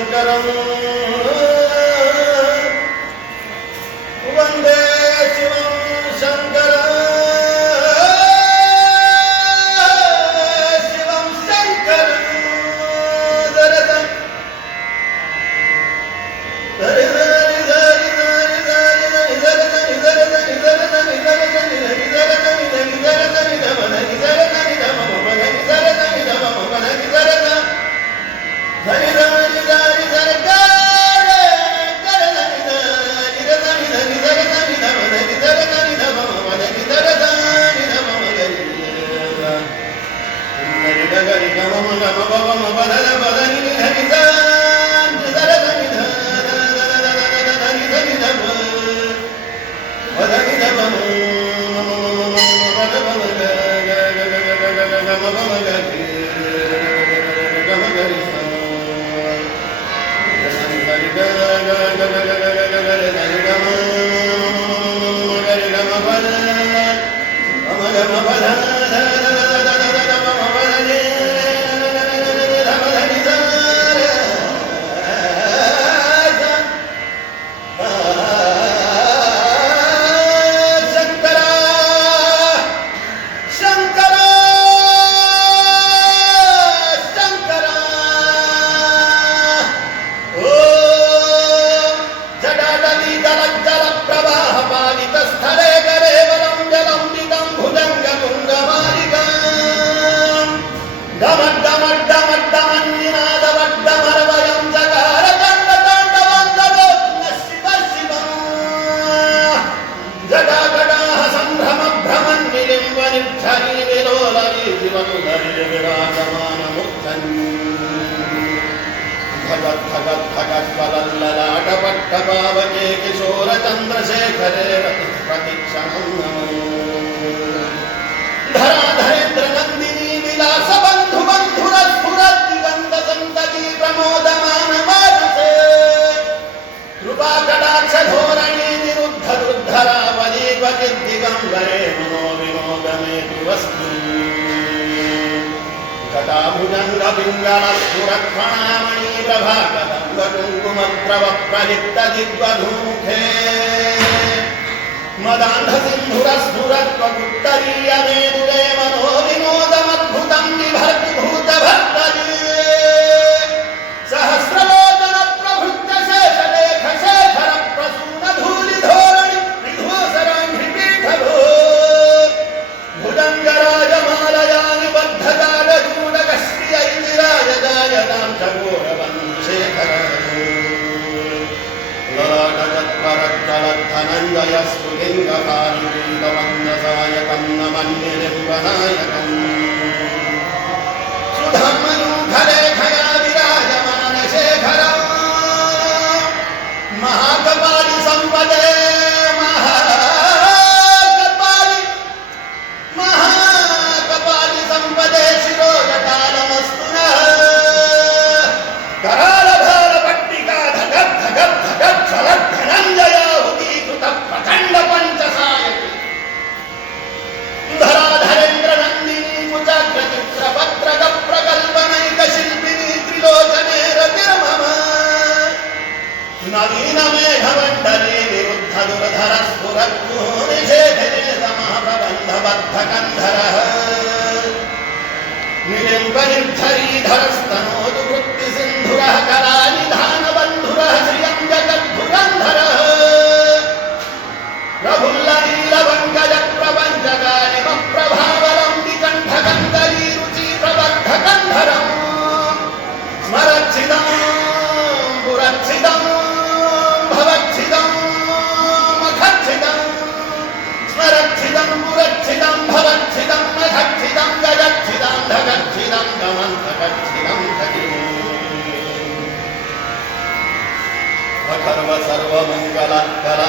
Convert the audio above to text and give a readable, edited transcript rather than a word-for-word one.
शंकरं वंदे शिवं शंकरं शिवं शंकरं दरदं पावके किशोर चंद्रशेखरे प्रतीक्षणं धराधरेन्द्र नंदिनी विलास बंधु बंधुर स्फुरत दिगंत संतति प्रमोदमान मानसे कृपा कटाक्ष धोरणी निरुद्ध दुर्धरावली क्वचित् दिगंबरे मनो विनोदमे वस्तु जटाभुजंग पिंगल स्फुरत्फणामणि प्रभाकरंग कुंकुमद्रव प्रलिप्त दिग्वधूमुखे मदान्ध सिंधुर स्फुरत्व उत्तरीय मेदुरे मनो विनोदमद्भुतं बिभर्ति भूत भर्तरी सहस्रलोचन प्रभृत्य शेषलेख शेखर प्रसून धूलि धोरणि विधूसराङ्घ्रि पीठभो भुजङ्गराजमालयानि बद्धजालजूडकश्रियैर्विराजदायतां चकोरवंशेखरधनञ्जयस्तु लिङ्गकारिपीतवन्दसायकं नमन्ये लिम्बनायकम् सुधामयूखलेखया विराजमान शेखरं महाकपालि सम्पदे महाकपालि सम्पदे शिरोजटालमस्तु नः करालभार पट्टिका धगत् धगत् धगत् झलत् धनञ्जयाहुतीकृत प्रचण्ड पञ्चसायकी धराधरेन्द्र नन्दिनी कुचाग्रचित्र पत्रक प्रकल्पनैक शिल्पिनी त्रिलोचने रतिर्मम नवीन मेघमण्डले निरुद्ध दुर्धर स्फुरत्तु निषेधने समः प्रबन्धबद्ध कन्धरः निलिम्ब निर्धरीधरस्तनोतु वृत्ति सिन्धुरः करानिधान बन्धुरः श्रियं जगद्भुजन्धरः प्रफुल्लनीलवङ्कज प्रपञ्चकालिमप्रभावलम्बि कण्ठकन्दली रुचि प्रबद्धकन्धरम् स्मरच्छिदं पुरच्छिदं भवच्छिदं मखच्छिदं स्मरच्छिदं पुरच्छिदं भवच्छिदं मखच्छिदं गजच्छिदं धगच्छिदं गमन्तकच्छिदं अथर्व सर्वमङ्गलकला